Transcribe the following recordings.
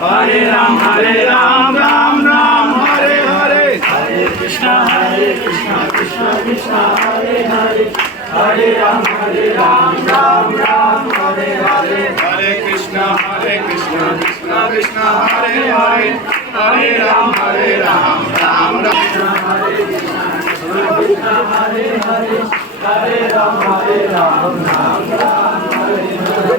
Hare Ram, Ram Ram, Hare Hare. Hare Krishna, Krishna Krishna, Hare Hare. Hare Ram, Ram Ram, Hare Hare. Hare Krishna, Krishna Krishna, Hare Hare. Hare Ram, Ram Ram. Hare Krishna, Krishna Hare Hare. Hare Ram, Ram Ram, Hare Hare.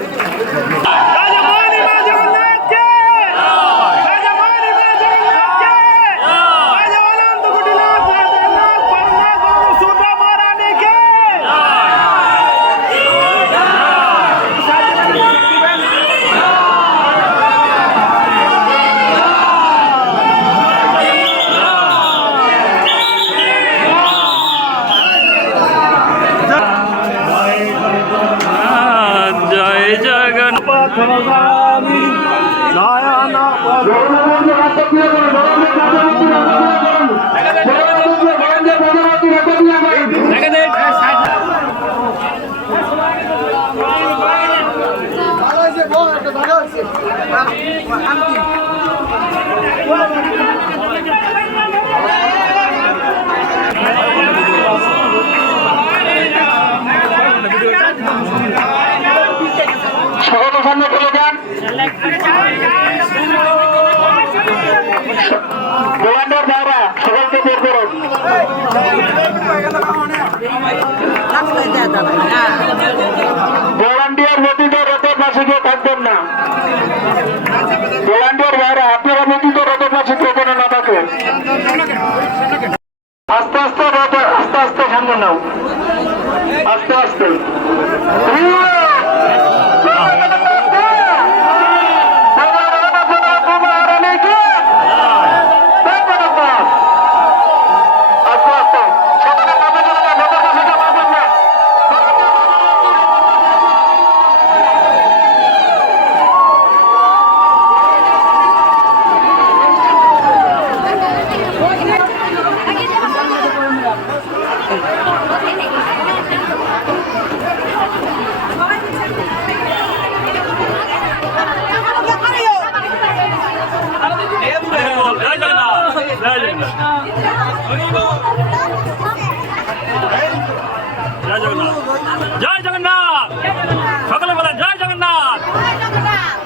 সামনে চলে যান। Volunteer ভাইরা সকলকে বের করুন। Volunteer ব্যতীত রথের পাশে কেউ থাকবেন না। ভলান্টিয়ার ভাইরা আপনারা ব্যতীত রথের পাশে কেউ যেন না থাকে। আস্তে আস্তে রথ আস্তে আস্তে সামনে নাও, আস্তে আস্তে। জয় জগন্নাথ, সকলে বলেন জয় জগন্নাথ। জয় জগন্নাথ।